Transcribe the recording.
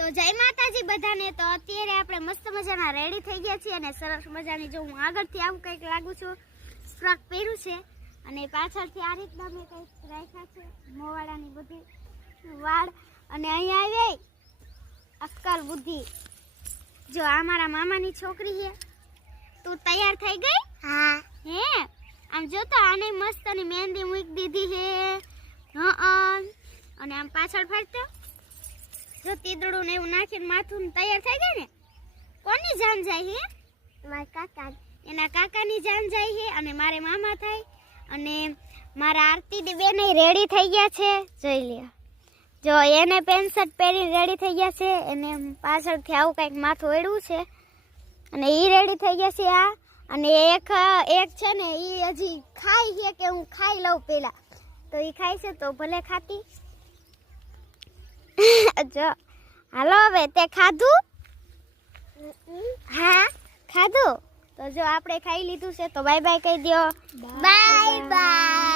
તો જય માતાજી બધાને। તો અત્યારે આપણે મસ્ત મજાના રેડી થઈ ગયા છીએ અને સરસ મજાની જો હું આગળથી આવું કંઈક લાગુ છું ફ્રોક પહેર્યું છે અને પાછળથી આ રીતના મેં કંઈક રાખ્યા છે મોવાડાની બધી વાળ અને અહીંયા આવી અક્કલ બુદ્ધિ જો આ મારા મામાની છોકરી છે। તું તૈયાર થઈ ગઈ? હા હે આમ જો તો આને મસ્ત અને મહેંદી મૂકી દીધી છે અને આમ પાછળ ફરતો જો તીદડું ને એવું નાખીને માથું તૈયાર થઈ ગઈ ને કોની જાન જાય છે? મારા કાકા એના કાકાની જાન જાય છે અને મારે મામા થાય અને મારા આરતી દી બેન રેડી થઈ ગયા છે જોઈ લ્યો જો એને પેન્ટ શર્ટ પહેરી રેડી થઈ ગયા છે એને પાછળથી આવું કંઈક માથું એડવું છે અને ઈ રેડી થઈ ગયા છે આ અને એક છે ને ઈ હજી ખાઈ છે કે હું ખાઈ લઉં પેલા તો ઈ ખાય છે તો ભલે ખાતી જો હાલો હવે તે ખાધું? હા ખાધું તો જો આપણે ખાઈ લીધું છે તો બાય બાય કહી દો। Bye bye.